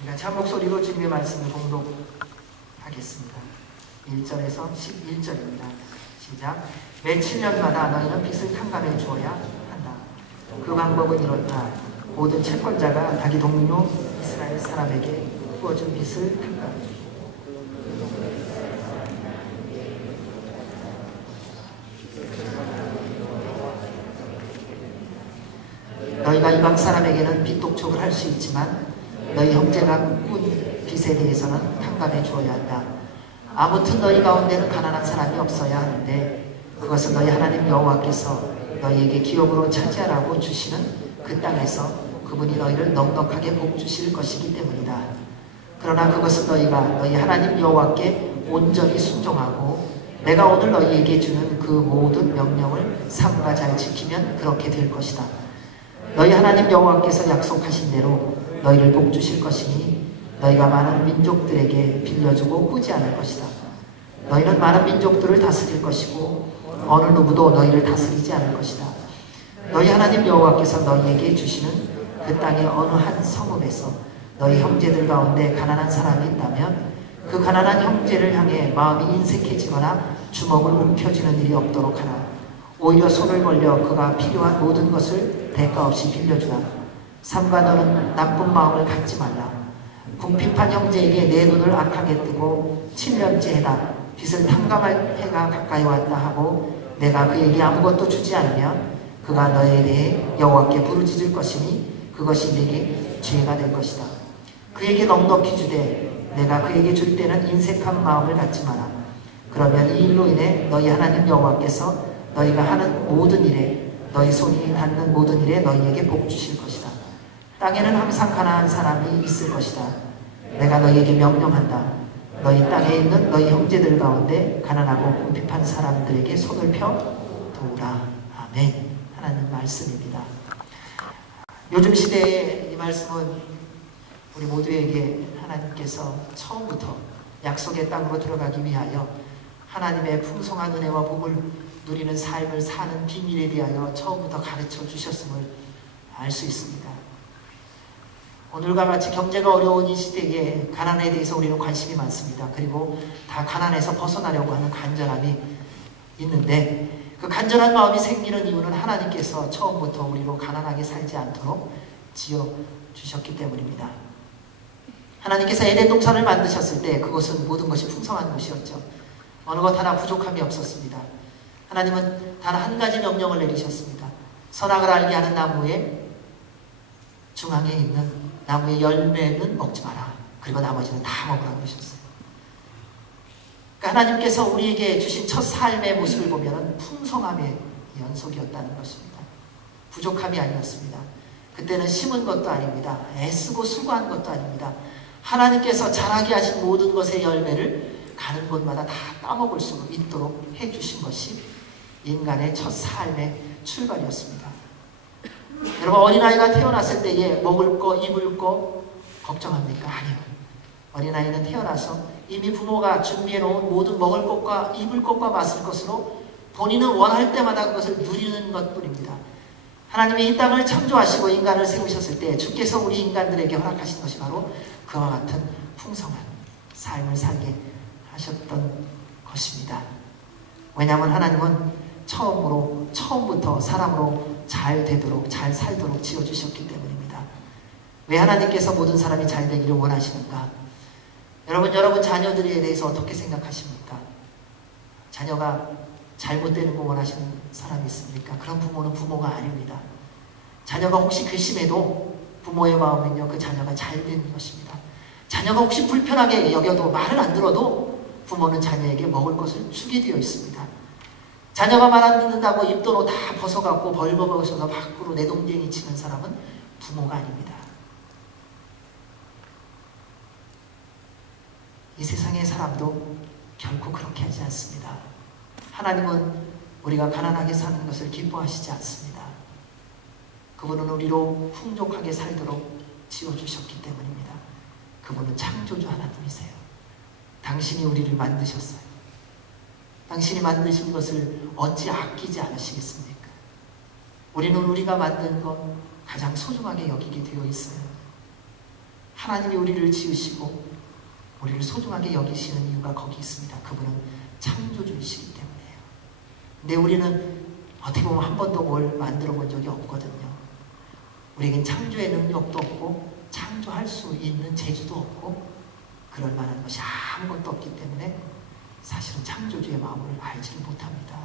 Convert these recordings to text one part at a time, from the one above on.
우리가 참 목소리로 주님의 말씀을 봉독하겠습니다. 1절에서 11절입니다. 시작. 매 7년마다 너희는 빚을 탕감해 주어야 한다. 그 방법은 이렇다. 모든 채권자가 자기 동료 이스라엘 사람에게 부어준 빚을 탕감해 주고 너희가 이방 사람에게는 빚 독촉을 할 수 있지만 너희 형제가 꾼 빚에 대해서는 탕감해 주어야 한다. 아무튼 너희 가운데는 가난한 사람이 없어야 하는데 그것은 너희 하나님 여호와께서 너희에게 기업으로 차지하라고 주시는 그 땅에서 그분이 너희를 넉넉하게 복주실 것이기 때문이다. 그러나 그것은 너희가 너희 하나님 여호와께 온전히 순종하고 내가 오늘 너희에게 주는 그 모든 명령을 삼가 잘 지키면 그렇게 될 것이다. 너희 하나님 여호와께서 약속하신 대로 너희를 복주실 것이니 너희가 많은 민족들에게 빌려주고 꾸지 않을 것이다. 너희는 많은 민족들을 다스릴 것이고 어느 누구도 너희를 다스리지 않을 것이다. 너희 하나님 여호와께서 너희에게 주시는 그 땅의 어느 한 성읍에서 너희 형제들 가운데 가난한 사람이 있다면 그 가난한 형제를 향해 마음이 인색해지거나 주먹을 움켜쥐는 일이 없도록 하라. 오히려 손을 벌려 그가 필요한 모든 것을 대가 없이 빌려주라. 삼가 너는 나쁜 마음을 갖지 말라. 궁핍한 형제에게 내 눈을 악하게 뜨고 7년째 해다 빚을 탕감할 해가 가까이 왔다 하고 내가 그에게 아무것도 주지 않으면 그가 너에 대해 여호와께 부르짖을 것이니 그것이 네게 죄가 될 것이다. 그에게 넉넉히 주되 내가 그에게 줄 때는 인색한 마음을 갖지 마라. 그러면 이 일로 인해 너희 하나님 여호와께서 너희가 하는 모든 일에 너희 손이 닿는 모든 일에 너희에게 복 주실 것이다. 땅에는 항상 가난한 사람이 있을 것이다. 내가 너희에게 명령한다. 너희 땅에 있는 너희 형제들 가운데 가난하고 궁핍한 사람들에게 손을 펴 도우라. 아멘. 하나님 말씀입니다. 요즘 시대에 이 말씀은 우리 모두에게 하나님께서 처음부터 약속의 땅으로 들어가기 위하여 하나님의 풍성한 은혜와 복을 누리는 삶을 사는 비밀에 대하여 처음부터 가르쳐 주셨음을 알 수 있습니다. 오늘과 같이 경제가 어려운 이 시대에 가난에 대해서 우리는 관심이 많습니다. 그리고 다 가난에서 벗어나려고 하는 간절함이 있는데 그 간절한 마음이 생기는 이유는 하나님께서 처음부터 우리로 가난하게 살지 않도록 지어주셨기 때문입니다. 하나님께서 에덴 동산을 만드셨을 때 그것은 모든 것이 풍성한 곳이었죠. 어느 것 하나 부족함이 없었습니다. 하나님은 단 한 가지 명령을 내리셨습니다. 선악을 알게 하는 나무의 중앙에 있는 나무의 열매는 먹지 마라. 그리고 나머지는 다 먹으라고 그러셨어요. 그러니까 하나님께서 우리에게 주신 첫 삶의 모습을 보면 풍성함의 연속이었다는 것입니다. 부족함이 아니었습니다. 그때는 심은 것도 아닙니다. 애쓰고 수고한 것도 아닙니다. 하나님께서 자라게 하신 모든 것의 열매를 가는 곳마다 다 따먹을 수 있도록 해주신 것이 인간의 첫 삶의 출발이었습니다. 여러분, 어린아이가 태어났을 때에 먹을 거, 입을 거 걱정합니까? 아니요. 어린아이는 태어나서 이미 부모가 준비해놓은 모든 먹을 것과 입을 것과 마실 것으로 본인은 원할 때마다 그것을 누리는 것뿐입니다. 하나님이 이 땅을 창조하시고 인간을 세우셨을 때 주께서 우리 인간들에게 허락하신 것이 바로 그와 같은 풍성한 삶을 살게 하셨던 것입니다. 왜냐하면 하나님은 처음부터 사람으로 잘 되도록, 잘 살도록 지어주셨기 때문입니다. 왜 하나님께서 모든 사람이 잘 되기를 원하시는가? 여러분 자녀들에 대해서 어떻게 생각하십니까? 자녀가 잘못되는 거 원하시는 사람이 있습니까? 그런 부모는 부모가 아닙니다. 자녀가 혹시 괘씸해도 부모의 마음은요, 그 자녀가 잘 되는 것입니다. 자녀가 혹시 불편하게 여겨도 말을 안 들어도 부모는 자녀에게 먹을 것을 주게 되어 있습니다. 자녀가 말 안 듣는다고 입도로 다 벗어갖고 벌거벗어서 밖으로 내동댕이 치는 사람은 부모가 아닙니다. 이 세상의 사람도 결코 그렇게 하지 않습니다. 하나님은 우리가 가난하게 사는 것을 기뻐하시지 않습니다. 그분은 우리로 풍족하게 살도록 지어주셨기 때문입니다. 그분은 창조주 하나님이세요. 당신이 우리를 만드셨어요. 당신이 만드신 것을 어찌 아끼지 않으시겠습니까? 우리는 우리가 만든 것 가장 소중하게 여기게 되어 있어요. 하나님이 우리를 지으시고 우리를 소중하게 여기시는 이유가 거기 있습니다. 그분은 창조주이시기 때문이에요. 근데 우리는 어떻게 보면 한 번도 뭘 만들어 본 적이 없거든요. 우리에겐 창조의 능력도 없고 창조할 수 있는 재주도 없고 그럴 만한 것이 아무것도 없기 때문에 사실은 창조주의 마음을 알지를 못합니다.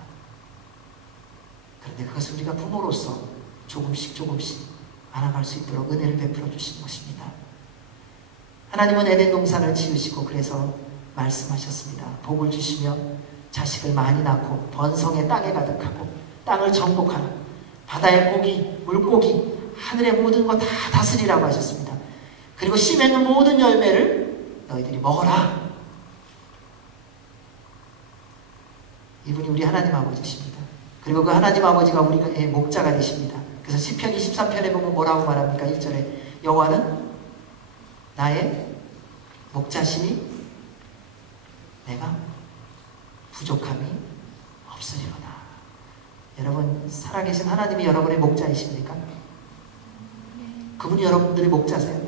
그런데 그것을 우리가 부모로서 조금씩 알아갈 수 있도록 은혜를 베풀어 주신 것입니다. 하나님은 에덴 동산을 지으시고 그래서 말씀하셨습니다. 복을 주시며 자식을 많이 낳고 번성의 땅에 가득하고 땅을 정복하라. 바다의 고기, 물고기, 하늘의 모든 것 다 다스리라고 하셨습니다. 그리고 씨 맺는 모든 열매를 너희들이 먹어라. 이분이 우리 하나님 아버지십니다. 그리고 그 하나님 아버지가 우리의 목자가 되십니다. 그래서 시편 23편에 보면 뭐라고 말합니까? 1절에 여호와는 나의 목자시니 내가 부족함이 없으리로다. 여러분, 살아계신 하나님이 여러분의 목자이십니까? 그분이 여러분들의 목자세요?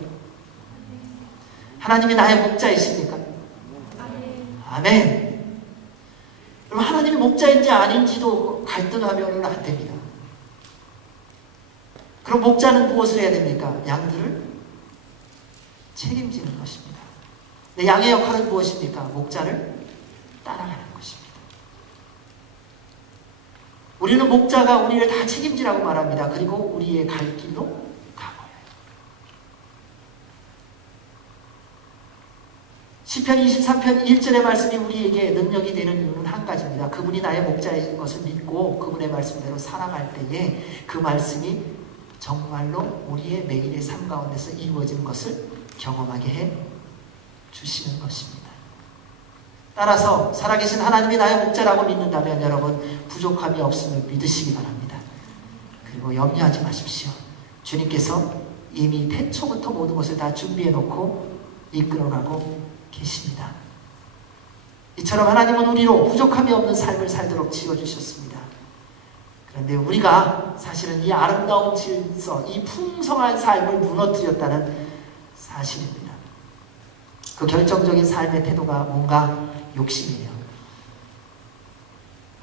하나님이 나의 목자이십니까? 아멘. 그럼 하나님이 목자인지 아닌지도 갈등하면 안 됩니다. 그럼 목자는 무엇을 해야 됩니까? 양들을 책임지는 것입니다. 근데 양의 역할은 무엇입니까? 목자를 따라가는 것입니다. 우리는 목자가 우리를 다 책임지라고 말합니다. 그리고 우리의 갈 길로 가버려요. 시편 23편 1절의 말씀이 우리에게 능력이 되는 이유는 한 가지입니다. 그분이 나의 목자인 것을 믿고 그분의 말씀대로 살아갈 때에 그 말씀이 정말로 우리의 매일의 삶 가운데서 이루어지는 것을 경험하게 해 주시는 것입니다. 따라서 살아계신 하나님이 나의 목자라고 믿는다면 여러분 부족함이 없음을 믿으시기 바랍니다. 그리고 염려하지 마십시오. 주님께서 이미 태초부터 모든 것을 다 준비해 놓고 이끌어가고 계십니다. 이처럼 하나님은 우리로 부족함이 없는 삶을 살도록 지어주셨습니다. 그런데 우리가 사실은 이 아름다운 질서, 이 풍성한 삶을 무너뜨렸다는 사실입니다. 그 결정적인 삶의 태도가 뭔가 욕심이에요.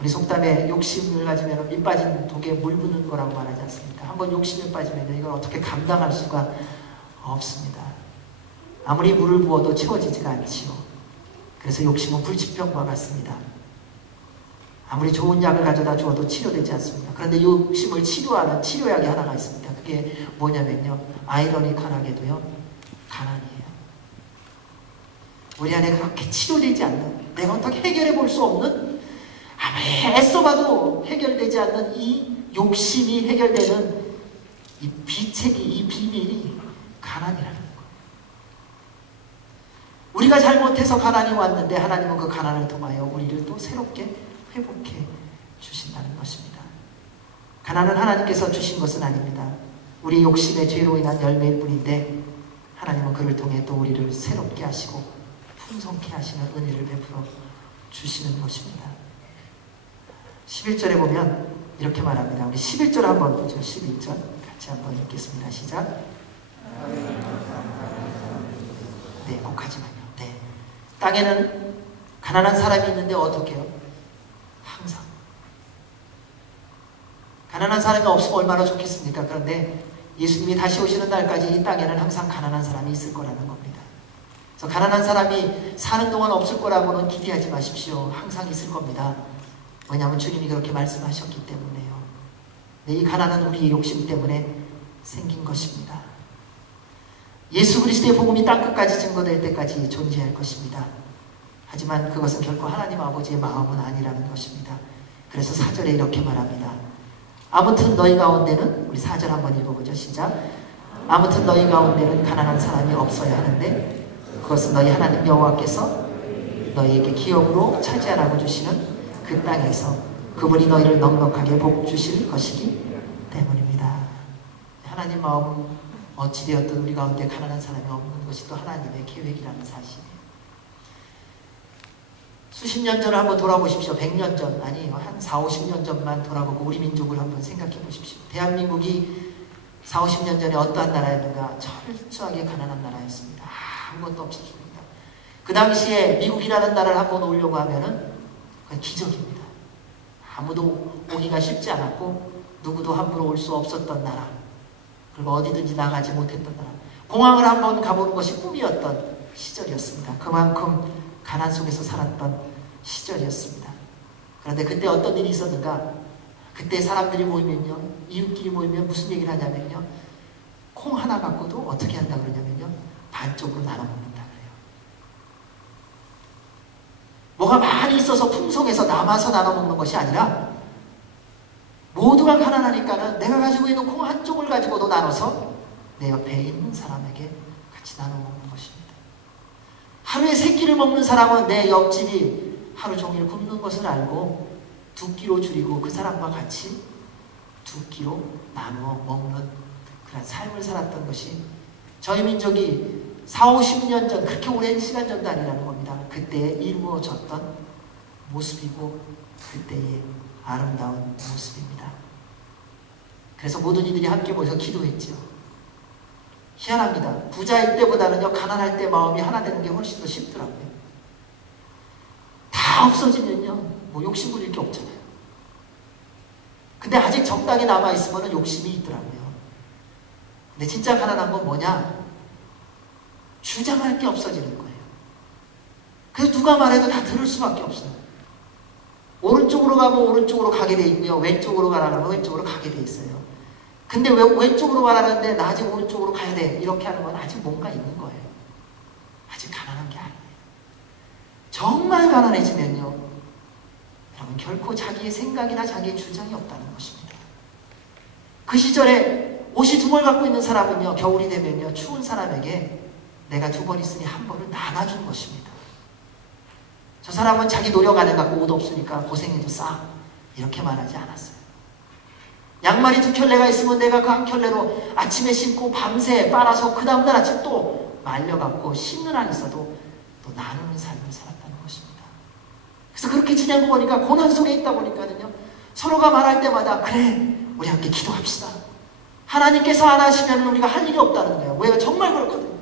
우리 속담에 욕심을 가지면 밑 빠진 독에 물 부는 거라고 말하지 않습니까? 한번 욕심에 빠지면 이걸 어떻게 감당할 수가 없습니다. 아무리 물을 부어도 채워지지가 않지요. 그래서 욕심은 불치병과 같습니다. 아무리 좋은 약을 가져다 주어도 치료되지 않습니다. 그런데 욕심을 치료하는 치료약이 하나가 있습니다. 그게 뭐냐면요, 아이러니컬하게도요, 가난이에요. 우리 안에 그렇게 치료되지 않는, 내가 어떻게 해결해 볼 수 없는, 아무리 애써봐도 해결되지 않는 이 욕심이 해결되는 이 비책이, 이 비밀이 가난이라는 거예요. 우리가 잘못해서 가난이 왔는데 하나님은 그 가난을 통하여 우리를 또 새롭게 회복해 주신다는 것입니다. 가난은 하나님께서 주신 것은 아닙니다. 우리 욕심의 죄로 인한 열매일 뿐인데 하나님은 그를 통해 또 우리를 새롭게 하시고 풍성케 하시는 은혜를 베풀어 주시는 것입니다. 11절에 보면 이렇게 말합니다. 우리 11절 한번 보죠. 11절 같이 한번 읽겠습니다. 시작. 네, 곡하지만요. 네. 땅에는 가난한 사람이 있는데 어떻게 해요? 항상. 가난한 사람이 없으면 얼마나 좋겠습니까? 그런데 예수님이 다시 오시는 날까지 이 땅에는 항상 가난한 사람이 있을 거라는 겁니다. 그래서 가난한 사람이 사는 동안 없을 거라고는 기대하지 마십시오. 항상 있을 겁니다. 왜냐하면 주님이 그렇게 말씀하셨기 때문에요. 네, 이 가난은 우리의 욕심 때문에 생긴 것입니다. 예수 그리스도의 복음이 땅끝까지 증거될 때까지 존재할 것입니다. 하지만 그것은 결코 하나님 아버지의 마음은 아니라는 것입니다. 그래서 4절에 이렇게 말합니다. 아무튼 너희 가운데는, 우리 4절 한번 읽어보죠. 시작. 아무튼 너희 가운데는 가난한 사람이 없어야 하는데 그것은 너희 하나님 여호와께서 너희에게 기업으로 차지하라고 주시는 그 땅에서 그분이 너희를 넉넉하게 복 주실 것이기 때문입니다. 하나님 마음은 어찌되었든 우리 가운데 가난한 사람이 없는 것이 또 하나님의 계획이라는 사실이에요. 수십 년 전을 한번 돌아보십시오. 100년 전, 아니 한 4, 50년 전만 돌아보고 우리 민족을 한번 생각해 보십시오. 대한민국이 4, 50년 전에 어떠한 나라였는가? 철저하게 가난한 나라였습니다. 아무것도 없었습니다. 그 당시에 미국이라는 나라를 한번 오려고 하면은 그건 기적입니다. 아무도 오기가 쉽지 않았고 누구도 함부로 올 수 없었던 나라, 그리고 어디든지 나가지 못했던 나라, 공항을 한번 가보는 것이 꿈이었던 시절이었습니다. 그만큼 가난 속에서 살았던 시절이었습니다. 그런데 그때 어떤 일이 있었는가? 그때 사람들이 모이면요, 이웃끼리 모이면 무슨 얘기를 하냐면요, 콩 하나 갖고도 어떻게 한다 그러냐면요, 반쪽으로 나눠 먹는다 그래요. 뭐가 많이 있어서 풍성해서 남아서 나눠 먹는 것이 아니라 모두가 가난하니까는 내가 가지고 있는 콩 한쪽을 가지고도 나눠서 내 옆에 있는 사람에게 같이 나눠 먹는 것입니다. 하루에 3끼를 먹는 사람은 내 옆집이 하루 종일 굶는 것을 알고 2끼로 줄이고 그 사람과 같이 2끼로 나누어 먹는 그런 삶을 살았던 것이 저희 민족이 4, 50년 전, 그렇게 오랜 시간 전도 아니라는 겁니다. 그때에 이루어졌던 모습이고 그때의 아름다운 모습입니다. 그래서 모든 이들이 함께 모여서 기도했죠. 희한합니다. 부자일 때보다는요, 가난할 때 마음이 하나 되는 게 훨씬 더 쉽더라고요. 다 없어지면요, 뭐 욕심 부릴 게 없잖아요. 근데 아직 적당히 남아있으면 욕심이 있더라고요. 근데 진짜 가난한 건 뭐냐? 주장할 게 없어지는 거예요. 그래서 누가 말해도 다 들을 수밖에 없어요. 오른쪽으로 가면 오른쪽으로 가게 돼 있고요, 왼쪽으로 가라면 왼쪽으로 가게 돼 있어요. 근데 왜 왼쪽으로 가라는데 나 아직 오른쪽으로 가야 돼, 이렇게 하는 건 아직 뭔가 있는 거예요. 아직 가난한 게 아니에요. 정말 가난해지면요, 여러분, 결코 자기의 생각이나 자기의 주장이 없다는 것입니다. 그 시절에 옷이 2벌 갖고 있는 사람은요, 겨울이 되면요, 추운 사람에게 내가 2벌 있으니 1벌을 나눠준 것입니다. 저 사람은 자기 노력 안 해갖고 옷 없으니까 고생해도 싸, 이렇게 말하지 않았어요. 양말이 2켤레가 있으면 내가 그 1켤레로 아침에 신고 밤새 빨아서 그 다음날 아침 또 말려갖고 신는 안 있어도 또 나누는 삶을 살았다는 것입니다. 그래서 그렇게 지내고 보니까, 고난 속에 있다 보니까는요, 서로가 말할 때마다 그래, 우리 함께 기도합시다. 하나님께서 안 하시면 우리가 할 일이 없다는 거예요. 왜요? 정말 그렇거든요.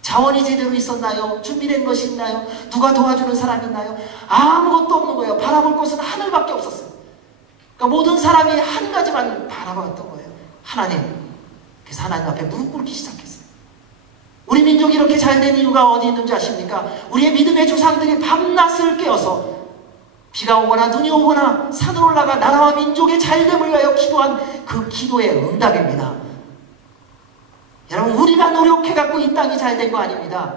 자원이 제대로 있었나요? 준비된 것이 있나요? 누가 도와주는 사람이 있나요? 아무것도 없는 거예요. 바라볼 곳은 하늘밖에 없었어요. 그러니까 모든 사람이 한 가지만 바라봤던 거예요. 하나님. 그래서 하나님 앞에 무릎 꿇기 시작했어요. 우리 민족이 이렇게 잘 된 이유가 어디 있는지 아십니까? 우리의 믿음의 조상들이 밤낮을 깨어서 비가 오거나 눈이 오거나 산을 올라가 나라와 민족의 잘됨을 위하여 기도한 그 기도의 응답입니다. 여러분, 우리가 노력해갖고 이 땅이 잘 된 거 아닙니다.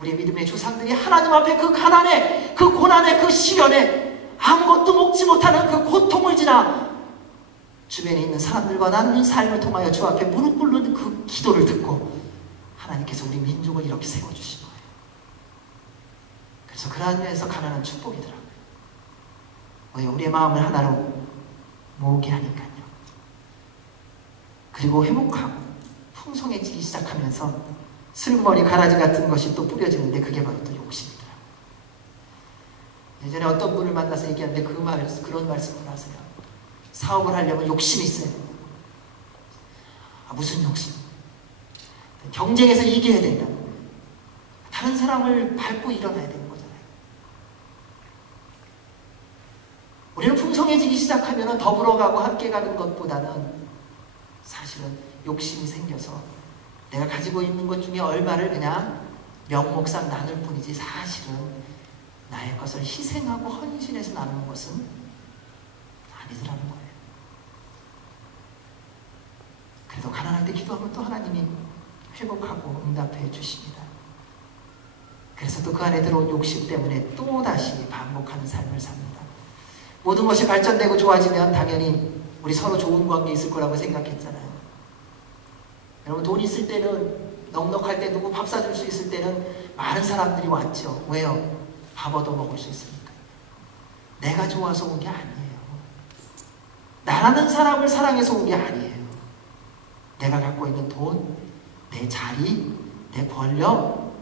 우리의 믿음의 조상들이 하나님 앞에 그 가난에, 그 고난에, 그 시련에 아무것도 먹지 못하는 그 고통을 지나 주변에 있는 사람들과 나누는 삶을 통하여 주 앞에 무릎 꿇는 그 기도를 듣고 하나님께서 우리 민족을 이렇게 세워주신 거예요. 그래서 그러한 면에서 가난한 축복이더라고요. 왜? 우리의 마음을 하나로 모으게 하니까요. 그리고 회복하고 풍성해지기 시작하면서 슬머리 가라지 같은 것이 또 뿌려지는데, 그게 바로 또 욕심이더라고요. 예전에 어떤 분을 만나서 얘기하는데 그런 말씀을 하세요. 사업을 하려면 욕심이 있어요. 무슨 욕심? 경쟁에서 이겨야 된다. 다른 사람을 밟고 일어나야 되는 거잖아요. 우리는 풍성해지기 시작하면 더불어가고 함께 가는 것보다는 사실은 욕심이 생겨서 내가 가지고 있는 것 중에 얼마를 그냥 명목상 나눌 뿐이지, 사실은 나의 것을 희생하고 헌신해서 나누는 것은 아니더라는 거예요. 그래도 가난할 때 기도하면 또 하나님이 회복하고 응답해 주십니다. 그래서 또 그 안에 들어온 욕심 때문에 또 다시 반복하는 삶을 삽니다. 모든 것이 발전되고 좋아지면 당연히 우리 서로 좋은 관계 있을 거라고 생각했잖아요. 여러분, 돈 있을 때는, 넉넉할 때, 누구 밥 사줄 수 있을 때는 많은 사람들이 왔죠. 왜요? 밥 얻어 먹을 수 있으니까. 내가 좋아서 온 게 아니에요. 나라는 사람을 사랑해서 온 게 아니에요. 내가 갖고 있는 돈, 내 자리, 내 권력,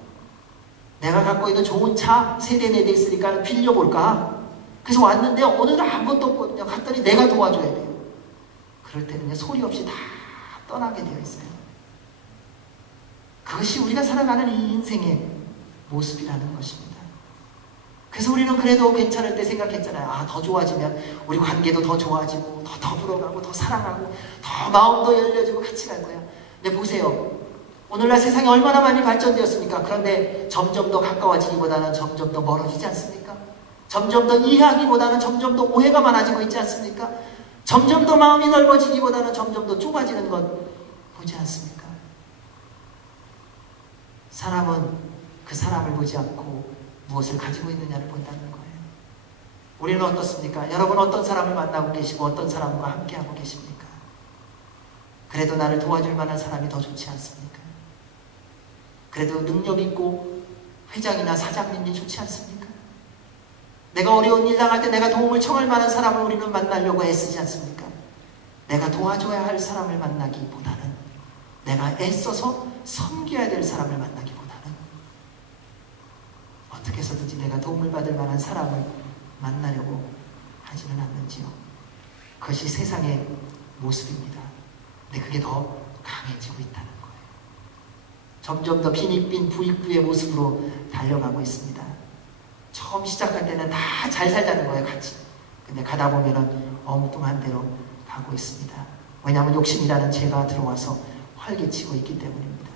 내가 갖고 있는 좋은 차, 3대 4대 있으니까 빌려볼까? 그래서 왔는데 오늘은 아무것도 없거든요. 갔더니 내가 도와줘야 돼요. 그럴 때는요, 소리 없이 다 떠나게 되어 있어요. 그것이 우리가 살아가는 이 인생의 모습이라는 것입니다. 그래서 우리는 그래도 괜찮을 때 생각했잖아요. 아, 더 좋아지면 우리 관계도 더 좋아지고 더 더불어가고 더 사랑하고 더 마음도 열려지고 같이 갈 거야. 근데 보세요. 오늘날 세상이 얼마나 많이 발전되었습니까? 그런데 점점 더 가까워지기보다는 점점 더 멀어지지 않습니까? 점점 더 이해하기보다는 점점 더 오해가 많아지고 있지 않습니까? 점점 더 마음이 넓어지기보다는 점점 더 좁아지는 것 보지 않습니까? 사람은 그 사람을 보지 않고 무엇을 가지고 있느냐를 본다는 거예요. 우리는 어떻습니까? 여러분 어떤 사람을 만나고 계시고 어떤 사람과 함께하고 계십니까? 그래도 나를 도와줄 만한 사람이 더 좋지 않습니까? 그래도 능력 있고 회장이나 사장님이 좋지 않습니까? 내가 어려운 일 당할 때 내가 도움을 청할 만한 사람을 우리는 만나려고 애쓰지 않습니까? 내가 도와줘야 할 사람을 만나기보다는 내가 애써서 섬겨야 될 사람을 만나기보다는 어떻게 해서든지 내가 도움을 받을 만한 사람을 만나려고 하지는 않는지요. 그것이 세상의 모습입니다. 근데 그게 더 강해지고 있다는 거예요. 점점 더 빈익빈 부익부의 모습으로 달려가고 있습니다. 처음 시작할 때는 다 잘 살자는 거예요, 같이. 근데 가다 보면은 엉뚱한 데로 가고 있습니다. 왜냐하면 욕심이라는 죄가 들어와서 활개치고 있기 때문입니다.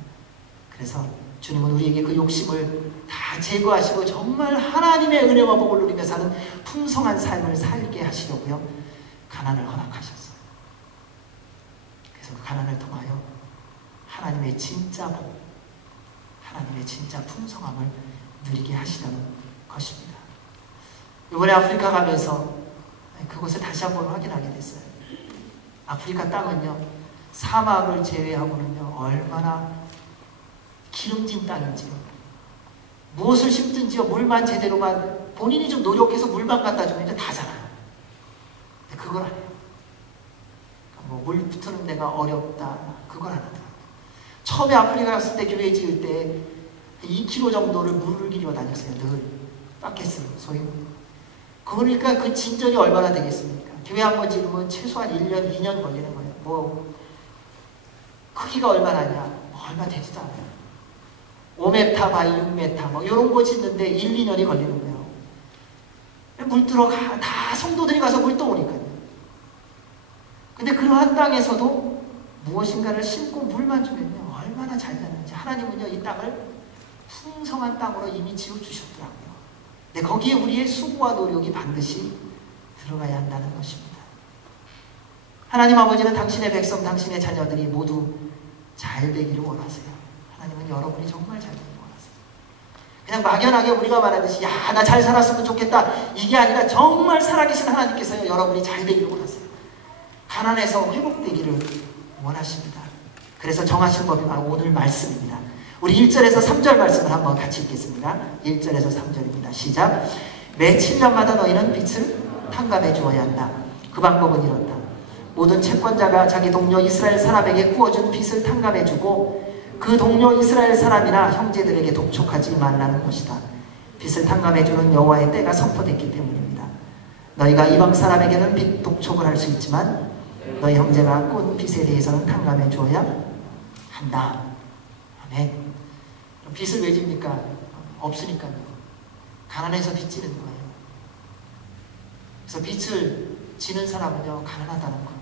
그래서 주님은 우리에게 그 욕심을 다 제거하시고 정말 하나님의 은혜와 복을 누리며 사는 풍성한 삶을 살게 하시려고요, 가난을 허락하셨어요. 그래서 그 가난을 통하여 하나님의 진짜 복, 하나님의 진짜 풍성함을 누리게 하시려는 것입니다. 이번에 아프리카 가면서 그곳을 다시 한번 확인하게 됐어요. 아프리카 땅은요, 사막을 제외하고는요, 얼마나 기름진 땅인지요. 무엇을 심든지요, 물만 제대로만 본인이 좀 노력해서 물만 갖다 주면 이제 다 자라요. 근데 그걸 안 해요. 뭐 물 붙는 데가 어렵다, 그걸 안 하더라고요. 처음에 아프리카 갔을 때 교회 지을 때 2km 정도를 물을 길어 다녔어요. 늘 바켓으로 소위. 그러니까 그 진전이 얼마나 되겠습니까? 교회 한 번 지으면 최소한 1년, 2년 걸리는 거예요. 뭐 크기가 얼마나냐? 뭐 얼마 되지도 않아요. 5m 바이 6m 뭐 이런 거 짓는데 1, 2년이 걸리는 거예요. 물 들어가, 다 성도들이 가서 물 떠오니까요. 근데 그러한 땅에서도 무엇인가를 심고 물만 주면요, 얼마나 잘 되는지. 하나님은요, 이 땅을 풍성한 땅으로 이미 지어주셨더라고요. 근데 거기에 우리의 수고와 노력이 반드시 들어가야 한다는 것입니다. 하나님 아버지는 당신의 백성, 당신의 자녀들이 모두 잘 되기를 원하세요. 하나님은 여러분이 정말 잘 되기를 원하세요. 그냥 막연하게 우리가 말하듯이 야, 나 잘 살았으면 좋겠다, 이게 아니라 정말 살아계신 하나님께서요, 여러분이 잘 되기를 원하세요. 가난해서 회복되기를 원하십니다. 그래서 정하신 법이 바로 오늘 말씀입니다. 우리 1절에서 3절 말씀을 한번 같이 읽겠습니다. 1절에서 3절입니다. 시작. 매 7년마다 너희는 빚을 탕감해 주어야 한다. 그 방법은 이렇다. 모든 채권자가 자기 동료 이스라엘 사람에게 구워준 빚을 탕감해 주고 그 동료 이스라엘 사람이나 형제들에게 독촉하지 말라는 것이다. 빚을 탕감해 주는 여호와의 때가 선포됐기 때문입니다. 너희가 이방 사람에게는 빚 독촉을 할 수 있지만 너희 형제가 꾼 빚에 대해서는 탕감해 주어야 한다. 아멘. 빚을 왜 집니까? 없으니까요. 가난해서 빚 지는 거예요. 그래서 빚을 지는 사람은요, 가난하다는 거예요.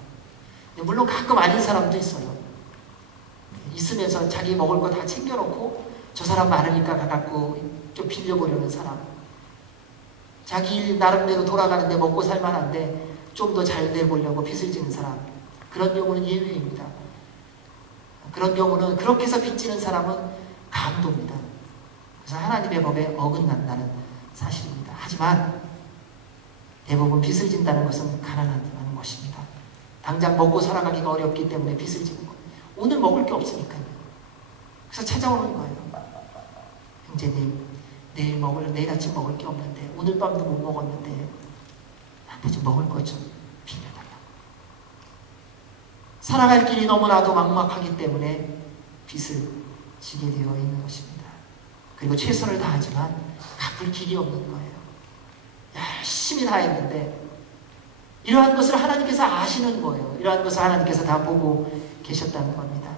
물론 가끔 아닌 사람도 있어요. 있으면서 자기 먹을 거 다 챙겨놓고 저 사람 많으니까 가갖고 좀 빌려보려는 사람. 자기 일 나름대로 돌아가는데 먹고 살만한데 좀 더 잘 돼보려고 빚을 지는 사람. 그런 경우는 예외입니다. 그런 경우는 그렇게 해서 빚지는 사람은 강도입니다. 그래서 하나님의 법에 어긋난다는 사실입니다. 하지만 대부분 빚을 진다는 것은 가난하다는 것입니다. 당장 먹고 살아가기가 어렵기 때문에 빚을 지는 거예요. 오늘 먹을 게 없으니까요. 그래서 찾아오는 거예요. 형제님, 내일 아침 먹을 게 없는데, 오늘 밤도 못 먹었는데 나한테 좀 먹을 거 좀 빌려달라고. 살아갈 길이 너무나도 막막하기 때문에 빚을 지게 되어 있는 것입니다. 그리고 최선을 다하지만 갚을 길이 없는 거예요. 열심히 다 했는데 이러한 것을 하나님께서 아시는 거예요. 이러한 것을 하나님께서 다 보고 계셨다는 겁니다.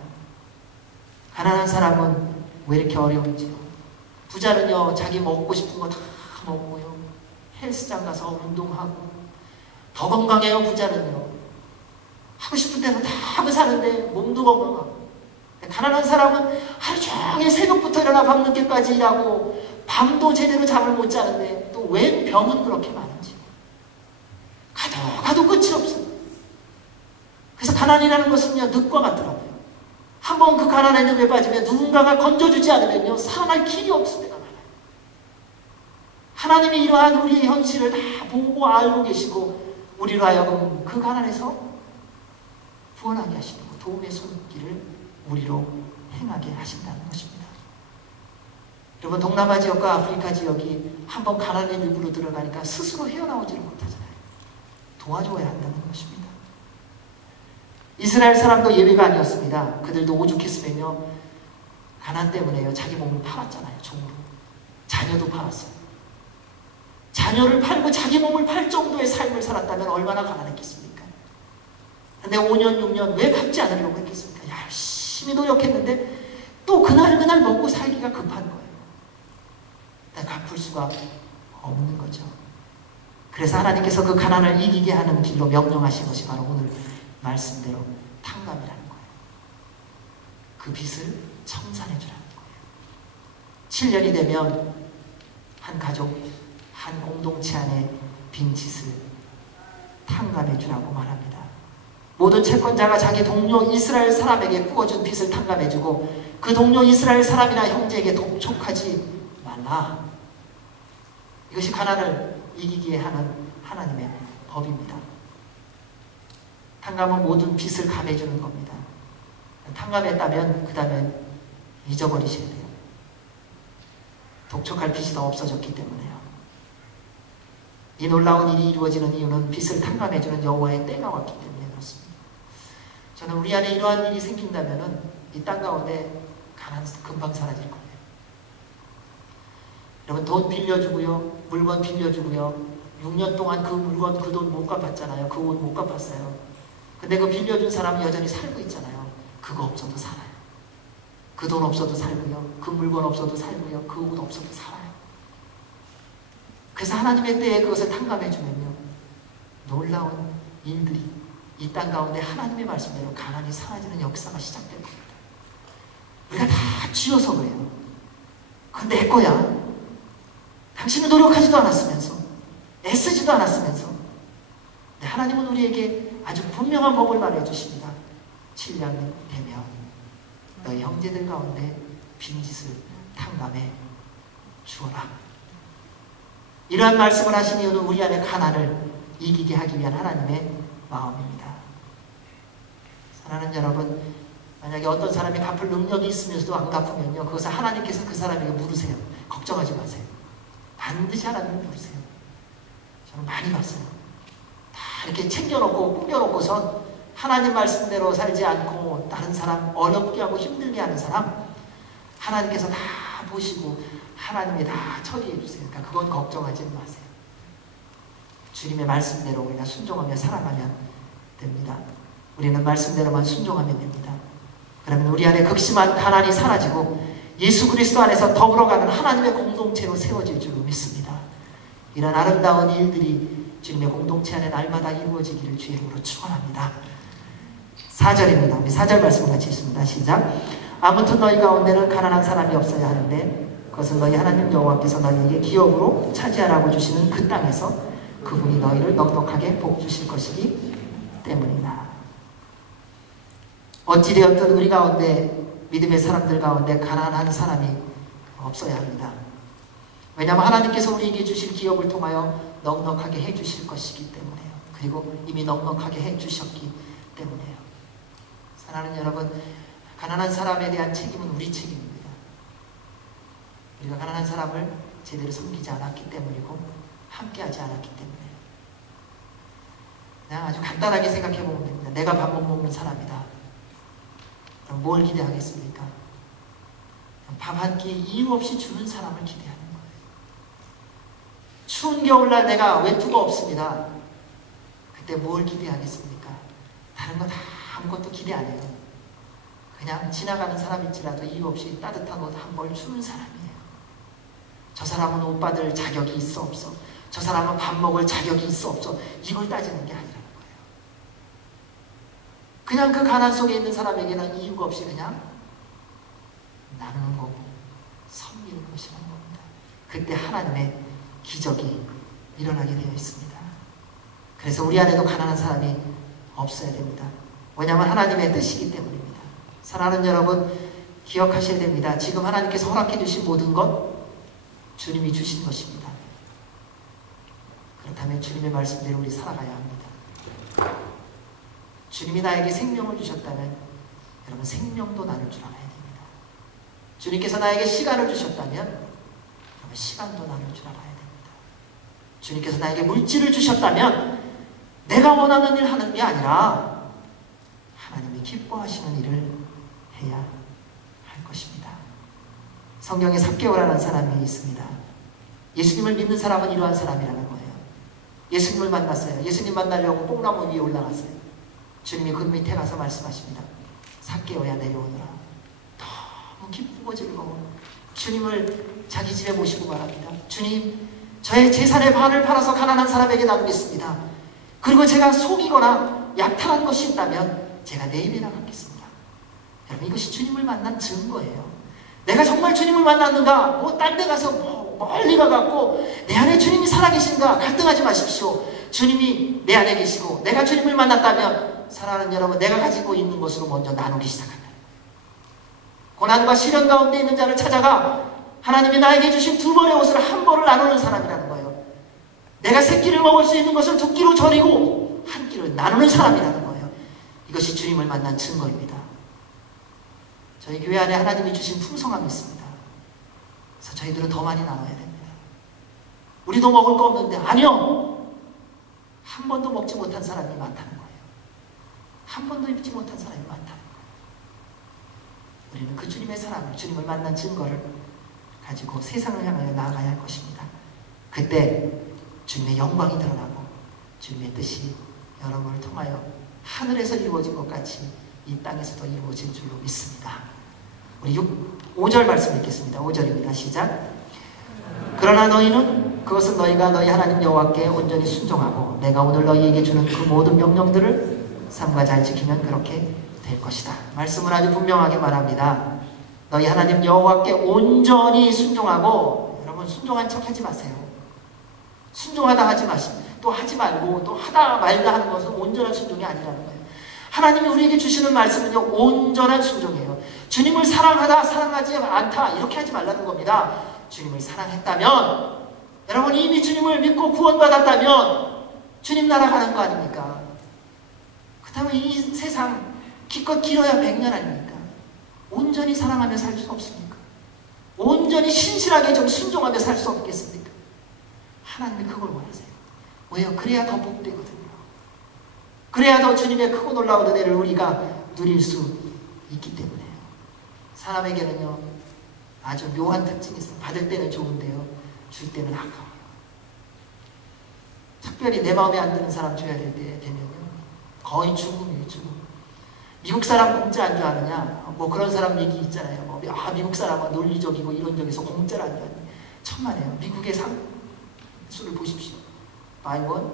가난한 사람은 왜 이렇게 어려운지요? 부자는요, 자기 먹고 싶은 거 다 먹고요, 헬스장 가서 운동하고, 더 건강해요. 부자는요, 하고 싶은 대로 다 하고 사는데 몸도 건강하고. 가난한 사람은 하루 종일 새벽부터 일어나 밤늦게까지 일하고 밤도 제대로 잠을 못 자는데 또 왜 병은 그렇게 많은지 가도 끝이 없어요. 그래서 가난이라는 것은요, 늪과 같더라고요. 한번 그 가난의 늪에 빠지면 누군가가 건져주지 않으면요, 살아날 길이 없을 때가 많아요. 하나님이 이러한 우리의 현실을 다 보고 알고 계시고 우리로 하여금 그 가난에서 구원하게 하시고 도움의 손길을 우리로 행하게 하신다는 것입니다. 여러분, 동남아 지역과 아프리카 지역이 한번 가난의 늪으로 들어가니까 스스로 헤어나오지를 못하잖아요. 도와줘야 한다는 것입니다. 이스라엘 사람도 예외가 아니었습니다. 그들도 오죽했으면요, 가난 때문에요, 자기 몸을 팔았잖아요. 종으로. 자녀도 팔았어요. 자녀를 팔고 자기 몸을 팔 정도의 삶을 살았다면 얼마나 가난했겠습니까? 근데 5년, 6년 왜 갚지 않으려고 했겠습니까? 열심히 노력했는데 또 그날 먹고 살기가 급한 거예요. 갚을 수가 없는 거죠. 그래서 하나님께서 그 가난을 이기게 하는 길로 명령하신 것이 바로 오늘 말씀대로 탕감이라는 거예요. 그 빚을 청산해 주라는 거예요. 7년이 되면 한 가족, 한 공동체 안에 빈짓을 탕감해 주라고 말합니다. 모든 채권자가 자기 동료 이스라엘 사람에게 꾸어준 빚을 탕감해 주고 그 동료 이스라엘 사람이나 형제에게 독촉하지 말라. 이것이 가난을 이기게 하는 하나님의 법입니다. 탕감은 모든 빚을 감해주는 겁니다. 탕감했다면 그 다음에 잊어버리셔야 돼요. 독촉할 빚이 더 없어졌기 때문에요. 이 놀라운 일이 이루어지는 이유는 빚을 탕감해주는 여호와의 때가 왔기 때문에 그렇습니다. 저는 우리 안에 이러한 일이 생긴다면 이 땅 가운데 가난 금방 사라질 거예요. 여러분, 돈 빌려주고요, 물건 빌려주고요, 6년 동안 그 물건, 그 돈 못 갚았잖아요. 그 옷 못 갚았어요. 근데 그 빌려준 사람은 여전히 살고 있잖아요. 그거 없어도 살아요. 그 돈 없어도 살고요, 그 물건 없어도 살고요, 그 옷 없어도 살아요. 그래서 하나님의 때에 그것을 탕감해주면요, 놀라운 일들이 이 땅 가운데 하나님의 말씀대로 가난이 사라지는 역사가 시작될 겁니다. 우리가 다 쥐어서 그래요. 그건 내 거야. 당신은 노력하지도 않았으면서, 애쓰지도 않았으면서. 하나님은 우리에게 아주 분명한 법을 말해주십니다. 7년 되면 너희 형제들 가운데 빈짓을 탕감해 주어라. 이러한 말씀을 하신 이유는 우리 안에 가난을 이기게 하기 위한 하나님의 마음입니다. 사랑하는 여러분, 만약에 어떤 사람이 갚을 능력이 있으면서도 안 갚으면요, 그것을 하나님께서 그 사람에게 물으세요. 걱정하지 마세요. 반드시 하나님을 물으세요. 저는 많이 봤어요. 다 이렇게 챙겨놓고 꾸겨놓고선 하나님 말씀대로 살지 않고 다른 사람 어렵게 하고 힘들게 하는 사람, 하나님께서 다 보시고 하나님이 다 처리해 주세요. 그러니까 그건 걱정하지 마세요. 주님의 말씀대로 우리가 순종하며 살아가면 됩니다. 우리는 말씀대로만 순종하면 됩니다. 그러면 우리 안에 극심한 가난이 사라지고 예수 그리스도 안에서 더불어가는 하나님의 공동체로 세워질 줄 믿습니다. 이런 아름다운 일들이 주님의 공동체 안에 날마다 이루어지기를 주의 이름으로 축원합니다. 4절입니다. 우리 4절 말씀 같이 읽습니다. 시작. 아무튼 너희 가운데는 가난한 사람이 없어야 하는데 그것은 너희 하나님 여호와께서 너희에게 기업으로 차지하라고 주시는 그 땅에서 그분이 너희를 넉넉하게 복 주실 것이기 때문이다. 어찌되었든 우리 가운데, 믿음의 사람들 가운데 가난한 사람이 없어야 합니다. 왜냐하면 하나님께서 우리에게 주실 기업을 통하여 넉넉하게 해주실 것이기 때문에요. 그리고 이미 넉넉하게 해주셨기 때문에요. 사랑하는 여러분, 가난한 사람에 대한 책임은 우리 책임입니다. 우리가 가난한 사람을 제대로 섬기지 않았기 때문이고 함께하지 않았기 때문에요. 그냥 아주 간단하게 생각해 보면 됩니다. 내가 밥 못 먹는 사람이다. 그럼 뭘 기대하겠습니까? 밥 한 끼 이유 없이 주는 사람을 기대하는 거예요. 추운 겨울날 내가 외투가 없습니다. 그때 뭘 기대하겠습니까? 다른 거 다 아무것도 기대 안 해요. 그냥 지나가는 사람일지라도 이유 없이 따뜻한 옷 한 벌 주는 사람이에요. 저 사람은 옷 받을 자격이 있어 없어, 저 사람은 밥 먹을 자격이 있어 없어, 이걸 따지는 게 아니라는 거예요. 그냥 그 가난 속에 있는 사람에게는 이유가 없이 그냥 나누는 거고 섬기는 것이라는 겁니다. 그때 하나님의 기적이 일어나게 되어 있습니다. 그래서 우리 안에도 가난한 사람이 없어야 됩니다. 왜냐하면 하나님의 뜻이기 때문입니다. 사랑하는 여러분, 기억하셔야 됩니다. 지금 하나님께서 허락해 주신 모든 것 주님이 주신 것입니다. 그렇다면 주님의 말씀대로 우리 살아가야 합니다. 주님이 나에게 생명을 주셨다면 여러분 생명도 나눌 줄 알아야 됩니다. 주님께서 나에게 시간을 주셨다면 여러분 시간도 나눌 줄 알아야 됩니다. 주님께서 나에게 물질을 주셨다면 내가 원하는 일 하는 게 아니라 하나님이 기뻐하시는 일을 해야 할 것입니다. 성경에 삭개오라는 사람이 있습니다. 예수님을 믿는 사람은 이러한 사람이라는 거예요. 예수님을 만났어요. 예수님 만나려고 뽕나무 위에 올라갔어요. 주님이 그 밑에 가서 말씀하십니다. 삭개오야 내려오너라. 너무 기쁘고 즐거워 주님을 자기 집에 모시고 말합니다. 주님, 저의 재산의 반을 팔아서 가난한 사람에게 나누겠습니다. 그리고 제가 속이거나 약탈한 것이 있다면 제가 내 입에나 갖겠습니다. 여러분, 이것이 주님을 만난 증거예요. 내가 정말 주님을 만났는가, 딴 데 가서 멀리 가갖고 내 안에 주님이 살아계신가 갈등하지 마십시오. 주님이 내 안에 계시고 내가 주님을 만났다면 사랑하는 여러분, 내가 가지고 있는 것으로 먼저 나누기 시작한다. 고난과 시련 가운데 있는 자를 찾아가 하나님이 나에게 주신 2벌의 옷을 1벌을 나누는 사람이라는 거예요. 내가 3끼를 먹을 수 있는 것을 2끼로 절이고 1끼를 나누는 사람이라는 거예요. 이것이 주님을 만난 증거입니다. 저희 교회 안에 하나님이 주신 풍성함이 있습니다. 그래서 저희들은 더 많이 나눠야 됩니다. 우리도 먹을 거 없는데, 아니요! 한 번도 먹지 못한 사람이 많다는 거예요. 한 번도 입지 못한 사람이 많다는 거예요. 우리는 그 주님의 사랑을, 주님을 만난 증거를 가지고 세상을 향하여 나아가야 할 것입니다. 그때 주님의 영광이 드러나고 주님의 뜻이 여러분을 통하여 하늘에서 이루어진 것 같이 이 땅에서도 이루어질 줄로 믿습니다. 우리 5절 말씀 읽겠습니다. 5절입니다. 시작. 그러나 너희는 그것은 너희가 너희 하나님 여호와께 온전히 순종하고 내가 오늘 너희에게 주는 그 모든 명령들을 삼가 잘 지키면 그렇게 될 것이다. 말씀을 아주 분명하게 말합니다. 너희 하나님 여호와께 온전히 순종하고, 여러분 순종한 척 하지 마세요. 순종하다 하지 마시고 또 하지 말고 또 하다 말다 하는 것은 온전한 순종이 아니라는 거예요. 하나님이 우리에게 주시는 말씀은요, 온전한 순종이에요. 주님을 사랑하다 사랑하지 않다 이렇게 하지 말라는 겁니다. 주님을 사랑했다면, 여러분 이미 주님을 믿고 구원받았다면 주님 나라 가는 거 아닙니까? 그렇다면 이 세상 기껏 길어야 100년 아닙니까? 온전히 사랑하며 살 수 없습니까? 온전히 신실하게 좀 순종하며 살 수 없겠습니까? 하나님이 그걸 원하세요. 왜요? 그래야 더 복되거든요. 그래야 더 주님의 크고 놀라운 은혜를 우리가 누릴 수 있기 때문에요. 사람에게는요, 아주 묘한 특징이 있어요. 받을 때는 좋은데요, 줄 때는 아까워요. 특별히 내 마음에 안 드는 사람 줘야 될 때 되면요, 거의 죽음이에요, 죽음. 미국 사람 공짜 안 좋아하느냐? 뭐 그런 사람 얘기 있잖아요. 미국 사람은 논리적이고 이론적에서 공짜를 안 좋아하느냐? 천만에요. 미국의 상수를 보십시오. Buy one,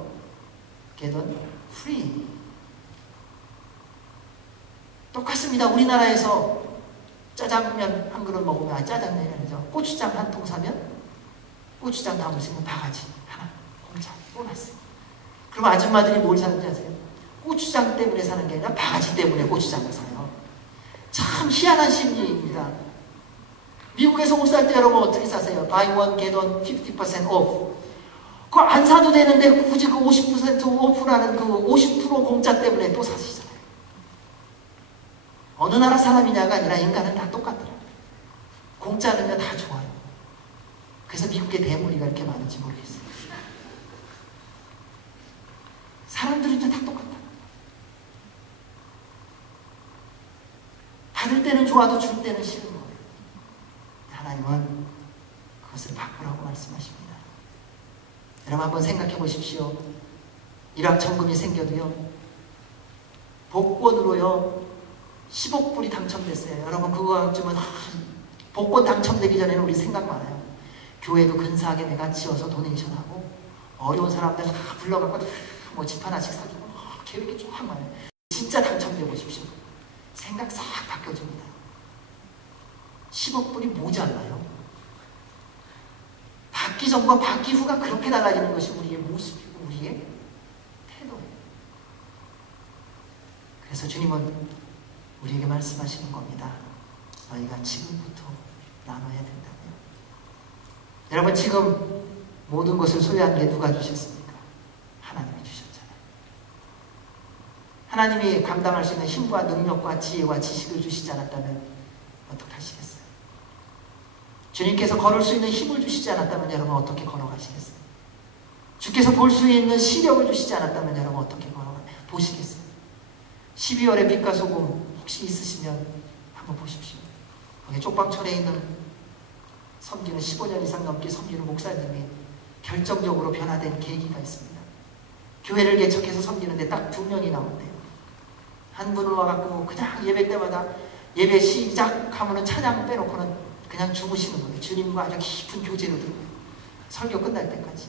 get one free. 똑같습니다. 우리나라에서 짜장면 한 그릇 먹으면, 짜장면이 아니죠, 고추장 한 통 사면 고추장 담을 수 있는 바가지 하나 공짜 보너스. 그럼 아줌마들이 뭘 사는지 아세요? 고추장 때문에 사는 게 아니라 바가지 때문에 고추장을 사요. 참 희한한 심리입니다. 미국에서 옷 살 때 여러분 어떻게 사세요? Buy one, get one 50% off. 그거 안 사도 되는데 굳이 그 50% 오프라는 그 50% 공짜 때문에 또 사시잖아요. 어느 나라 사람이냐가 아니라 인간은 다 똑같더라고요. 공짜는요 다 좋아요. 그래서 미국의 대물리가 이렇게 많은지 모르겠어요. 사람들은 다 똑같다. 받을 때는 좋아도 줄 때는 싫은 거예요. 하나님은 그것을 바꾸라고 말씀하십니다. 여러분 한번 생각해 보십시오. 일확천금이 생겨도요, 복권으로요 10억 불이 당첨됐어요. 여러분 그거쯤은 복권 당첨되기 전에는 우리 생각 많아요. 교회도 근사하게 내가 지어서 도네이션하고 어려운 사람들 다 불러갖고 뭐 집 하나씩 사주고 계획이 쫙 많아요. 진짜 당첨돼 보십시오. 생각 싹 바뀌어집니다. 10억 불이 모자라요. 받기 전과 받기 후가 그렇게 달라지는 것이 우리의 모습이고 우리의 태도예요. 그래서 주님은 우리에게 말씀하시는 겁니다. 너희가 지금부터 나눠야 된다고요. 여러분 지금 모든 것을 소유한 게 누가 주셨습니까? 하나님이 주셨잖아요. 하나님이 감당할 수 있는 힘과 능력과 지혜와 지식을 주시지 않았다면 어떻게 하시겠어요? 주님께서 걸을 수 있는 힘을 주시지 않았다면 여러분 어떻게 걸어가시겠어요? 주께서 볼 수 있는 시력을 주시지 않았다면 여러분 어떻게 보시겠어요? 12월에 빛과 소금 혹시 있으시면 한번 보십시오. 거기 쪽방촌에 있는 섬기는 15년 이상 넘게 섬기는 목사님이 결정적으로 변화된 계기가 있습니다. 교회를 개척해서 섬기는데 딱 2명이 나온대요. 한 분은 와갖고 그냥 예배 때마다 예배 시작하면은 찬양 빼놓고는 그냥 주무시는 거예요. 주님과 아주 깊은 교제로 들어요. 설교 끝날 때까지.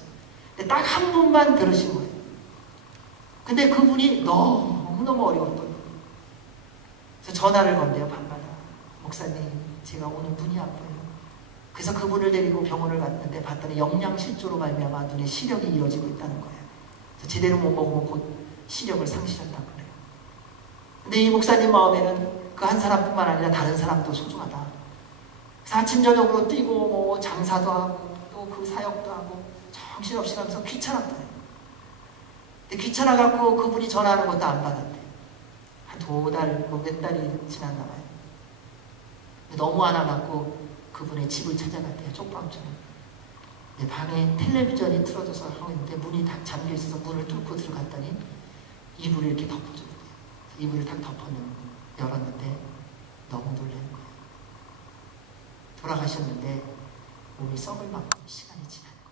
근데 딱 한 분만 들으신 거예요. 근데 그분이 너무너무 어려웠던 거예요. 그래서 전화를 건대요. 밤마다. 목사님 제가 오늘 눈이 아파요. 그래서 그분을 데리고 병원을 갔는데 봤더니 영양실조로 말미암아 눈에 시력이 이어지고 있다는 거예요. 그래서 제대로 못 먹으면 곧 시력을 상실한다고 그래요. 근데 이 목사님 마음에는 그 한 사람뿐만 아니라 다른 사람도 소중하다. 그래서 아침 저녁으로 뛰고 뭐 장사도 하고 또 그 사역도 하고 정신없이 가면서 귀찮았다. 근데 귀찮아갖고 그분이 전화하는 것도 안 받았대. 한 2달, 몇 달이 지났나 봐요. 너무 안 와갖고 그분의 집을 찾아갔대요. 쪽방촌에. 방에 텔레비전이 틀어져서 하고 있는데 문이 다 잠겨있어서 문을 뚫고 들어갔더니 이불을 이렇게 덮어줬대요. 이불을 딱 열었는데 너무 놀란 거예요. 돌아가셨는데 몸이 썩을 만큼 시간이 지난 거예요.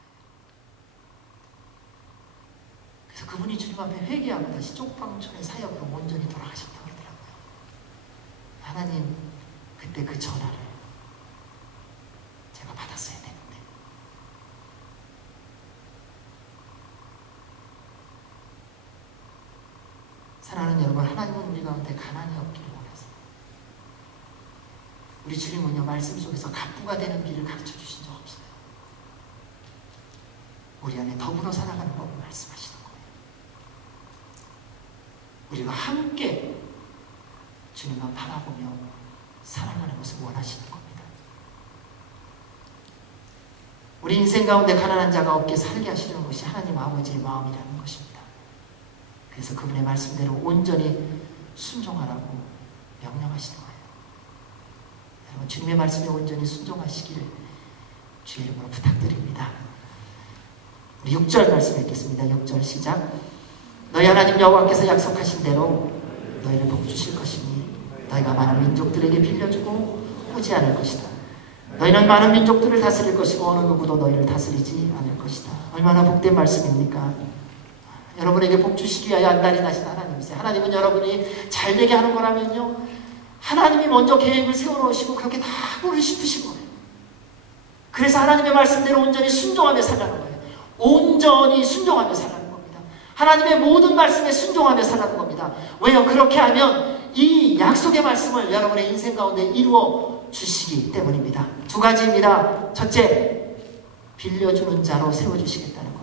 그래서 그분이 주님 앞에 회개하고 다시 쪽방촌의 사역으로 온전히 돌아가셨다고 그러더라고요. 하나님, 그때 그 전화를 제가 받았어야 되는데. 사랑하는 여러분, 하나님은 우리 가운데 가난이 없기를 원하세요. 우리 주님은요, 말씀 속에서 갑부가 되는 길을 가르쳐 주신 적 없어요. 우리 안에 더불어 살아가는 법을 말씀하시는 거예요. 우리가 함께 주님만 바라보며 살아가는 것을 원하시는 겁니다. 우리 인생 가운데 가난한 자가 없게 살게 하시는 것이 하나님 아버지의 마음이라는 것입니다. 그래서 그분의 말씀대로 온전히 순종하라고 명령하시는 거예요. 여러분, 주님의 말씀에 온전히 순종하시기를 주의 이름으로 부탁드립니다. 우리 6절 말씀 읽겠습니다. 6절 시작. 너희 하나님 여호와께서 약속하신 대로 너희를 복주실 것이니 너희가 많은 민족들에게 빌려주고 꾸지 않을 것이다. 너희는 많은 민족들을 다스릴 것이고 어느 누구도 너희를 다스리지 않을 것이다. 얼마나 복된 말씀입니까? 여러분에게 복 주시기 위하여 안달이 나신 하나님이세요. 하나님은 여러분이 잘되게 하는 거라면요, 하나님이 먼저 계획을 세워놓으시고 그렇게 다 보고 싶으신 거예요. 그래서 하나님의 말씀대로 온전히 순종하며 살라는 거예요. 온전히 순종하며 살라는 겁니다. 하나님의 모든 말씀에 순종하며 살라는 겁니다. 왜요? 그렇게 하면 이 약속의 말씀을 여러분의 인생 가운데 이루어 주시기 때문입니다. 2가지입니다. 첫째, 빌려주는 자로 세워주시겠다는 겁니다.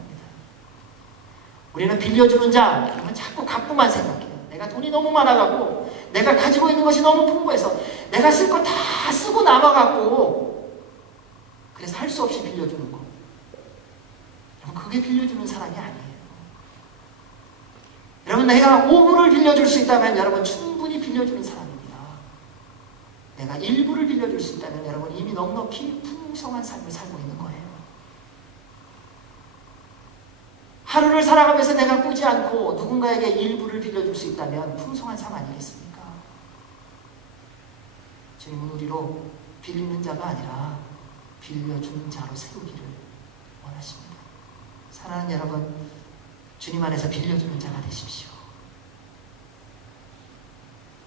우리는 빌려주는 자, 그러면 자꾸 갑부만 생각해요. 내가 돈이 너무 많아갖고, 내가 가지고 있는 것이 너무 풍부해서, 내가 쓸 거 다 쓰고 남아갖고, 그래서 할 수 없이 빌려주는 거. 여러분, 그게 빌려주는 사람이 아니에요. 여러분, 내가 5불을 빌려줄 수 있다면 여러분 충분히 빌려주는 사람입니다. 내가 1불을 빌려줄 수 있다면 여러분 이미 넉넉히 풍성한 삶을 살고 있는 거예요. 하루를 살아가면서 내가 꾸지 않고 누군가에게 1불을 빌려줄 수 있다면 풍성한 삶 아니겠습니까? 주님은 우리로 빌리는 자가 아니라 빌려주는 자로 세우기를 원하십니다. 사랑하는 여러분, 주님 안에서 빌려주는 자가 되십시오.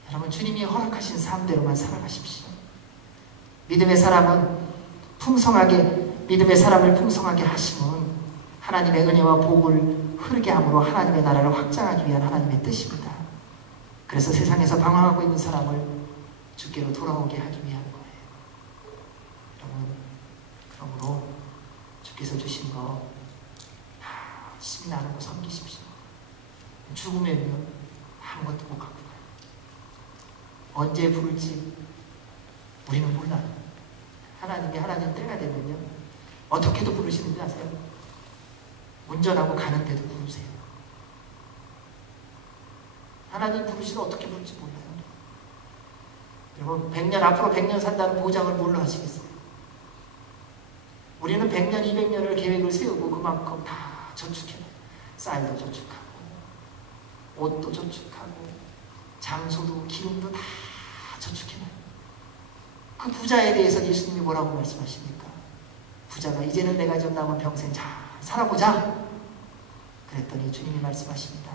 여러분, 주님이 허락하신 삶대로만 살아가십시오. 믿음의 사람을 풍성하게 하심은 하나님의 은혜와 복을 흐르게 함으로 하나님의 나라를 확장하기 위한 하나님의 뜻입니다. 그래서 세상에서 방황하고 있는 사람을 주께로 돌아오게 하기 위한 거예요. 여러분, 그러므로 주께서 주신 거 열심히 나누고 섬기십시오. 죽으면요, 아무것도 못 갖고 가요. 언제 부를지 우리는 몰라요. 하나님 때가 되면요, 어떻게도 부르시는지 아세요? 운전하고 가는데도 부르세요. 하나님 부르시면 어떻게 부를지 몰라요. 여러분, 앞으로 100년 산다는 보장을 뭘로 하시겠어요? 우리는 100년, 200년을 계획을 세우고 그만큼 다 저축해요. 쌀도 저축하고, 옷도 저축하고, 장소도, 기름도 다 저축해요. 그 부자에 대해서 예수님이 뭐라고 말씀하십니까? 부자가 이제는 내가 좀 남은 평생 잘 살아보자. 그랬더니 주님이 말씀하십니다.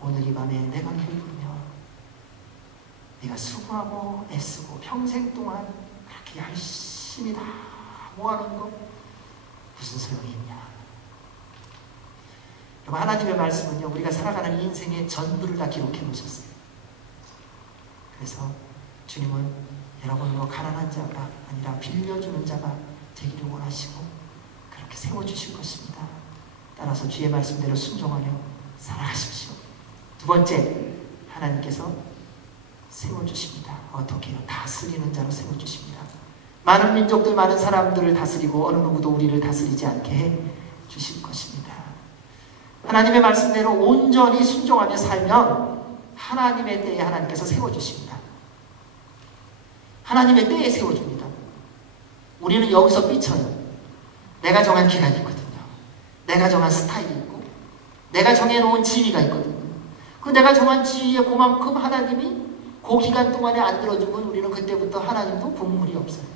오늘 이 밤에 내가 너를 부르면 네가 수고하고 애쓰고 평생 동안 그렇게 열심히 다 모아놓은 거 무슨 소용이 있냐. 여러분, 하나님의 말씀은요, 우리가 살아가는 인생의 전부를 다 기록해 놓으셨어요. 그래서 주님은 여러분으로 가난한 자가 아니라 빌려주는 자가 되기를 원하시고 그렇게 세워주실 것입니다. 따라서 주의 말씀대로 순종하며 살아가십시오. 두 번째, 하나님께서 세워주십니다. 어떻게요? 다스리는 자로 세워주십니다. 많은 민족들, 많은 사람들을 다스리고 어느 누구도 우리를 다스리지 않게 해 주실 것입니다. 하나님의 말씀대로 온전히 순종하며 살면 하나님의 때에 하나님께서 세워주십니다. 하나님의 때에 세워줍니다. 우리는 여기서 삐쳐요. 내가 정한 기간이 있거든요. 내가 정한 스타일이 있고 내가 정해놓은 지위가 있거든요. 그 내가 정한 지위에 그만큼 하나님이 그 기간 동안에 안 들어주면 우리는 그때부터 하나님도 분물이 없어요.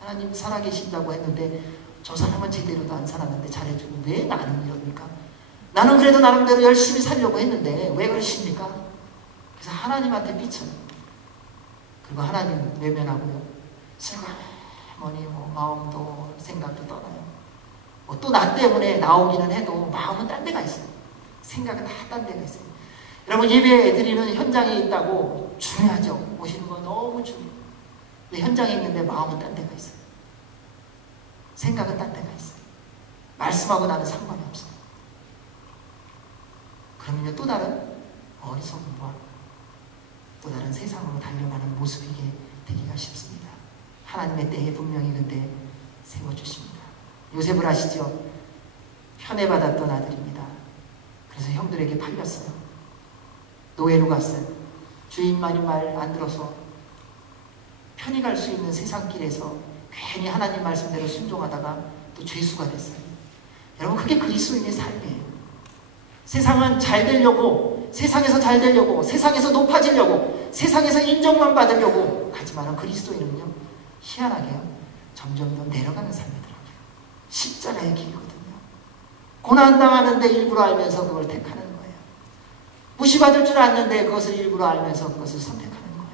하나님 살아계신다고 했는데 저 사람은 제대로도 안 살았는데 잘해주고 왜 나는 이럽니까? 나는 그래도 나름대로 열심히 살려고 했는데 왜 그러십니까? 그래서 하나님한테 삐쳐요. 그리고 하나님 외면하고요. 슬그머니 마음도 생각도 떠나요. 또 나 때문에 나오기는 해도 마음은 딴 데가 있어요. 생각은 다 딴 데가 있어요. 여러분, 예배 드리는 현장에 있다고 중요하죠. 오시는 건 너무 중요해요. 근데 현장에 있는데 마음은 딴 데가 있어요. 생각은 딴 데가 있어요. 말씀하고 나는 상관이 없어요. 그러면요, 또 다른 어리석음과 또 다른 세상으로 달려가는 모습이게 되기가 쉽습니다. 하나님의 때에 분명히 근데 세워주십니다. 요셉을 아시죠? 편애받았던 아들입니다. 그래서 형들에게 팔렸어요. 노예로 갔어요. 주인만이 말 안 들어서 편히 갈 수 있는 세상길에서 괜히 하나님 말씀대로 순종하다가 또 죄수가 됐어요. 여러분, 그게 그리스도인의 삶이에요. 세상은 잘 되려고, 세상에서 잘 되려고, 세상에서 높아지려고, 세상에서 인정만 받으려고 하지만 그리스도인은요, 희한하게요, 점점 더 내려가는 삶이더라고요. 십자가의 길이거든요. 고난당하는데 일부러 알면서 그걸 택하는 거예요. 무시받을 줄 아는데 그것을 일부러 알면서 그것을 선택하는 거예요.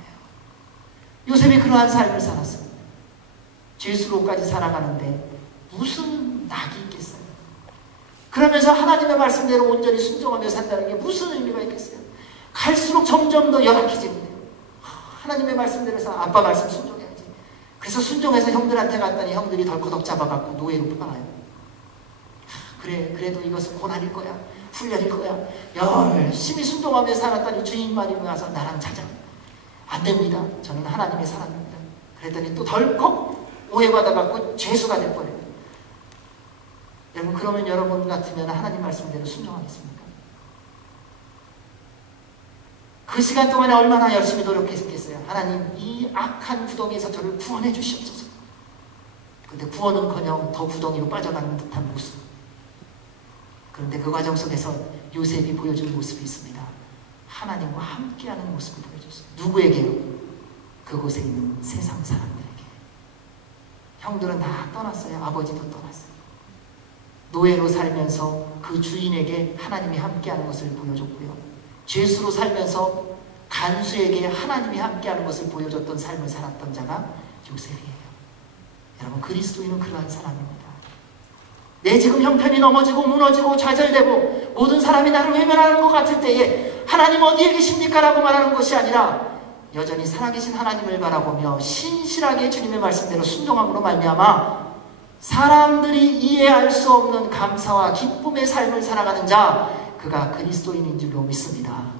요셉이 그러한 삶을 살았습니다. 죄수로까지 살아가는데 무슨 낙이 있겠어요? 그러면서 하나님의 말씀대로 온전히 순종하며 산다는 게 무슨 의미가 있겠어요? 갈수록 점점 더 열악해지는데요. 하나님의 말씀대로 해서 아빠 말씀 순종해야지. 그래서 순종해서 형들한테 갔더니 형들이 덜커덕 잡아갖고 노예로 팔아요. 그래도 이것은 고난일 거야. 훈련일 거야. 열심히 순종하며 살았더니 주인만이 와서 나랑 자자. 안 됩니다. 저는 하나님의 사람입니다. 그랬더니 또 덜컥 오해받아갖고 죄수가 돼버려요. 여러분, 그러면 여러분 같으면 하나님 말씀대로 순종하겠습니까? 그 시간 동안에 얼마나 열심히 노력했겠어요. 하나님, 이 악한 구덩이에서 저를 구원해 주시옵소서. 근데 구원은커녕 더 구덩이로 빠져가는 듯한 모습. 그런데 그 과정 속에서 요셉이 보여준 모습이 있습니다. 하나님과 함께하는 모습을 보여줬어요. 누구에게요? 그곳에 있는 세상 사람들에게. 형들은 다 떠났어요. 아버지도 떠났어요. 노예로 살면서 그 주인에게 하나님이 함께하는 것을 보여줬고요. 죄수로 살면서 간수에게 하나님이 함께하는 것을 보여줬던 삶을 살았던 자가 요셉이에요. 여러분, 그리스도인은 그러한 사람입니다. 내 지금 형편이 넘어지고 무너지고 좌절되고 모든 사람이 나를 외면하는 것 같을 때에 하나님 어디에 계십니까? 라고 말하는 것이 아니라 여전히 살아계신 하나님을 바라보며 신실하게 주님의 말씀대로 순종함으로 말미암아 사람들이 이해할 수 없는 감사와 기쁨의 삶을 살아가는 자, 그가 그리스도인인 줄로 믿습니다.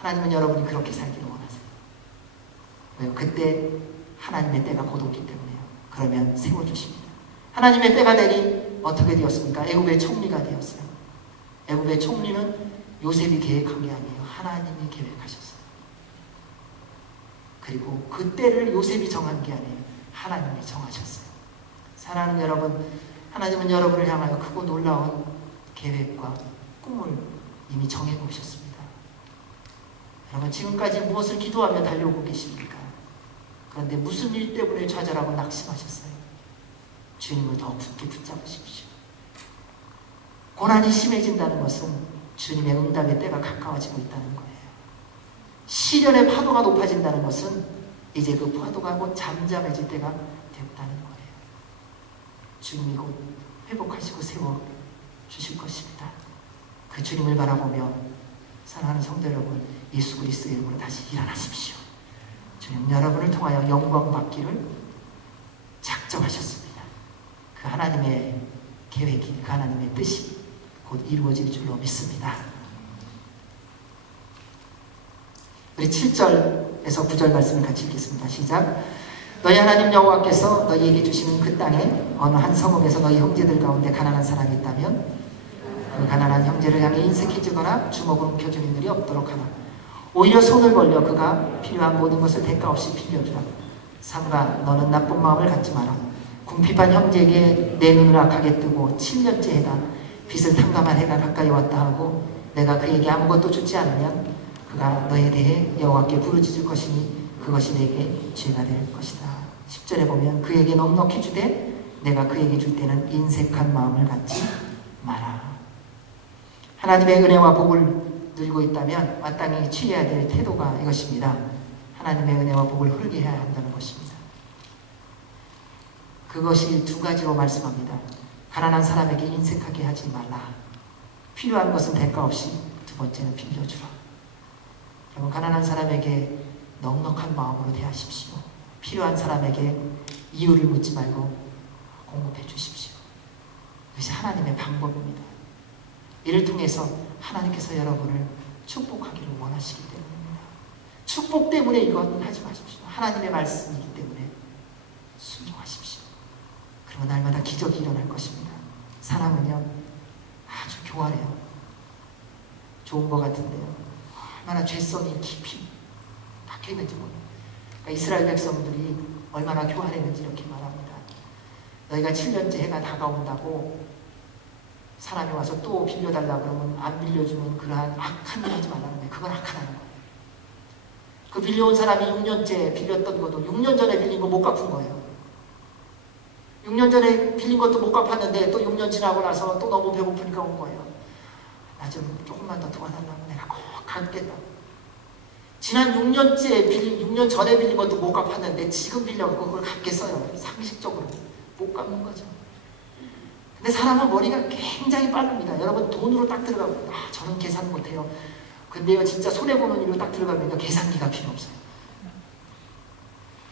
하나님은 여러분이 그렇게 살기를 원하세요. 왜요? 그때 하나님의 때가 곧 오기 때문에요. 그러면 세워주십니다. 하나님의 때가 되니 어떻게 되었습니까? 애굽의 총리가 되었어요. 애굽의 총리는 요셉이 계획한 게 아니에요. 하나님이 계획하셨어요. 그리고 그 때를 요셉이 정한 게 아니에요. 하나님이 정하셨어요. 사랑하는 여러분, 하나님은 여러분을 향하여 크고 놀라운 계획과 꿈을 이미 정해놓으셨습니다. 여러분, 지금까지 무엇을 기도하며 달려오고 계십니까? 그런데 무슨 일 때문에 좌절하고 낙심하셨어요? 주님을 더 굳게 붙잡으십시오. 고난이 심해진다는 것은 주님의 응답의 때가 가까워지고 있다는 거예요. 시련의 파도가 높아진다는 것은 이제 그 파도가 곧 잠잠해질 때가 되었다는 거예요. 주님이 곧 회복하시고 세워주실 것입니다. 그 주님을 바라보며 사랑하는 성도 여러분, 예수 그리스도의 이름으로 다시 일어나십시오. 주님 여러분을 통하여 영광 받기를 작정하셨습니다. 그 하나님의 계획이, 그 하나님의 뜻이 곧 이루어질 줄로 믿습니다. 우리 7절에서 9절 말씀을 같이 읽겠습니다. 시작. 너희 하나님 여호와께서 너희에게 주시는 그 땅에 어느 한 성읍에서 너희 형제들 가운데 가난한 사람이 있다면 그 가난한 형제를 향해 인색해지거나 주먹을 움켜주는 일이 없도록 하라. 오히려 손을 벌려 그가 필요한 모든 것을 대가 없이 빌려주라. 삼가 너는 나쁜 마음을 갖지 마라. 궁핍한 형제에게 내 눈을 악하게 뜨고 7년째 해다 빚을 탕감한 해가 가까이 왔다 하고 내가 그에게 아무것도 주지 않으면 그가 너에 대해 여호와께 부르짖을 것이니 그것이 내게 죄가 될 것이다. 10절에 보면 그에게 넉넉히 주되 내가 그에게 줄 때는 인색한 마음을 갖지 마라. 하나님의 은혜와 복을 누리고 있다면 마땅히 취해야 될 태도가 이것입니다. 하나님의 은혜와 복을 흐르게 해야 한다는 것입니다. 그것이 두 가지로 말씀합니다. 가난한 사람에게 인색하게 하지 말라. 필요한 것은 대가 없이 두 번째는 빌려주라. 여러분, 가난한 사람에게 넉넉한 마음으로 대하십시오. 필요한 사람에게 이유를 묻지 말고 공급해 주십시오. 그것이 하나님의 방법입니다. 이를 통해서 하나님께서 여러분을 축복하기를 원하시기 때문입니다. 축복 때문에 이건 하지 마십시오. 하나님의 말씀이기 때문에 순종하십시오. 그러면 날마다 기적이 일어날 것입니다. 사람은요 아주 교활해요. 좋은 것 같은데요 얼마나 죄성이 깊이 박혀있는지 모릅니다. 그러니까 이스라엘 백성들이 얼마나 교활했는지 이렇게 말합니다. 너희가 7년째 해가 다가온다고 사람이 와서 또 빌려달라 그러면 안 빌려주면 그러한 악한 일 하지 말라는 거예요. 그건 악하다는 거예요. 그 빌려온 사람이 6년째 빌렸던 것도 6년 전에 빌린 거 못 갚은 거예요. 6년 전에 빌린 것도 못 갚았는데 또 6년 지나고 나서 또 너무 배고프니까 온 거예요. 나 좀 조금만 더 도와달라고 내가 꼭 갚겠다. 지난 6년 전에 빌린 것도 못 갚았는데 지금 빌려서 그걸 갚겠어요. 상식적으로 못 갚는 거죠. 근데 사람은 머리가 굉장히 빠릅니다. 여러분 돈으로 딱 들어가고 저는 계산 못해요. 근데요 진짜 손해보는 일로 딱 들어가면 계산기가 필요 없어요.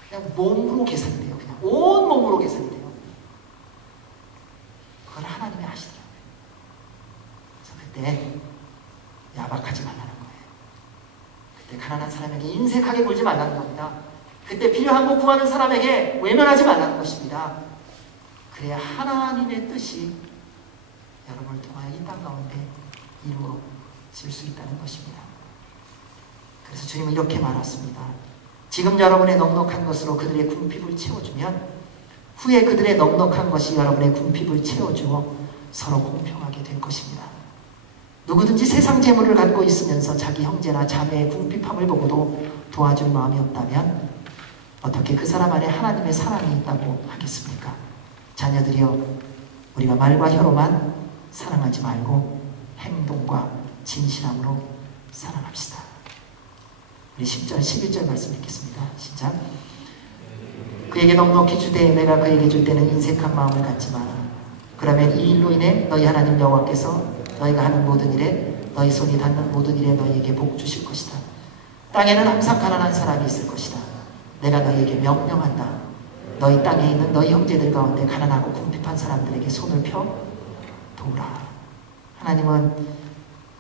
그냥 몸으로 계산이 돼요. 그냥 온 몸으로 계산이 돼요. 그걸 하나님이 아시더라고요. 그래서 그때 야박하지 말라는 거예요. 그때 가난한 사람에게 인색하게 굴지 말라는 겁니다. 그때 필요한 거 구하는 사람에게 외면하지 말라는 것입니다. 그래야 하나님의 뜻이 여러분을 통하여 이 땅 가운데 이루어질 수 있다는 것입니다. 그래서 주님은 이렇게 말했습니다. 지금 여러분의 넉넉한 것으로 그들의 궁핍을 채워주면 후에 그들의 넉넉한 것이 여러분의 궁핍을 채워주어 서로 공평하게 될 것입니다. 누구든지 세상 재물을 갖고 있으면서 자기 형제나 자매의 궁핍함을 보고도 도와줄 마음이 없다면 어떻게 그 사람 안에 하나님의 사랑이 있다고 하겠습니까? 자녀들이여 우리가 말과 혀로만 사랑하지 말고 행동과 진실함으로 사랑합시다. 우리 10절 11절 말씀 읽겠습니다. 시작. 그에게 넉넉히 주되 내가 그에게 줄 때는 인색한 마음을 갖지 마라. 그러면 이 일로 인해 너희 하나님 여호와께서 너희가 하는 모든 일에 너희 손이 닿는 모든 일에 너희에게 복 주실 것이다. 땅에는 항상 가난한 사람이 있을 것이다. 내가 너희에게 명령한다. 너희 땅에 있는 너희 형제들 가운데 가난하고 궁핍한 사람들에게 손을 펴 도우라. 하나님은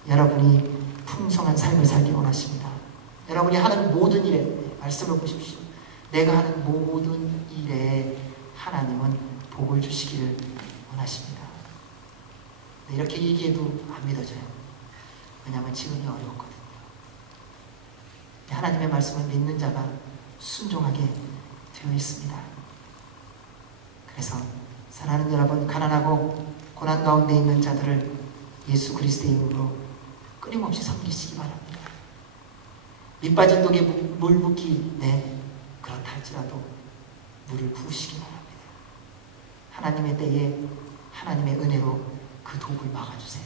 여러분이 풍성한 삶을 살기 원하십니다. 여러분이 하는 모든 일에 말씀을 보십시오. 내가 하는 모든 일에 하나님은 복을 주시기를 원하십니다. 이렇게 얘기해도 안 믿어져요. 왜냐하면 지금이 어려웠거든요. 하나님의 말씀을 믿는 자가 순종하게 되어 있습니다. 그래서 사랑하는 여러분, 가난하고 고난 가운데 있는 자들을 예수 그리스도의 이름으로 끊임없이 섬기시기 바랍니다. 밑빠진 독에 물 붓기, 네, 그렇다 할지라도 물을 부으시기 바랍니다. 하나님의 때에 하나님의 은혜로 그 독을 막아주세요.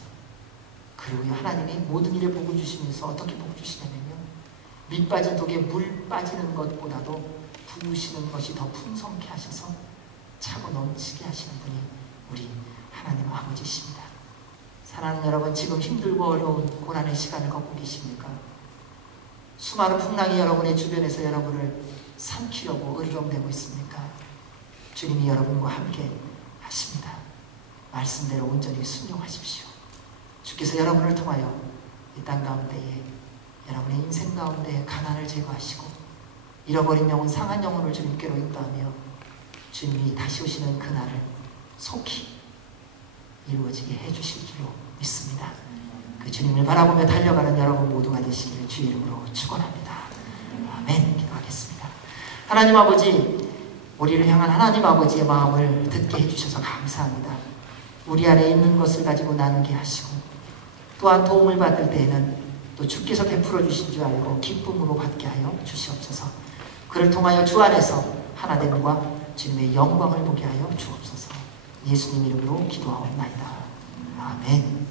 그리고 하나님이 모든 일에 복을 주시면서 어떻게 복 주시냐면요, 밑빠진 독에 물 빠지는 것보다도 부으시는 것이 더 풍성케 하셔서 차고 넘치게 하시는 분이 우리 하나님 아버지십니다. 사랑하는 여러분, 지금 힘들고 어려운 고난의 시간을 겪고 계십니까? 수많은 풍랑이 여러분의 주변에서 여러분을 삼키려고 으르렁대고 있습니까? 주님이 여러분과 함께 하십니다. 말씀대로 온전히 순종하십시오. 주께서 여러분을 통하여 이 땅 가운데에 여러분의 인생 가운데 가난을 제거하시고 잃어버린 영혼, 상한 영혼을 주님께로 인도하며 주님이 다시 오시는 그날을 속히 이루어지게 해주실 줄로 믿습니다. 그 주님을 바라보며 달려가는 여러분 모두가 되시기를 주의 이름으로 축원합니다. 아멘. 기도하겠습니다. 하나님 아버지, 우리를 향한 하나님 아버지의 마음을 듣게 해주셔서 감사합니다. 우리 안에 있는 것을 가지고 나누게 하시고 또한 도움을 받을 때에는 또 주께서 베풀어 주신 줄 알고 기쁨으로 받게 하여 주시옵소서. 그를 통하여 주 안에서 하나됨과 주님의 영광을 보게 하여 주옵소서. 예수님 이름으로 기도하옵나이다. 아멘.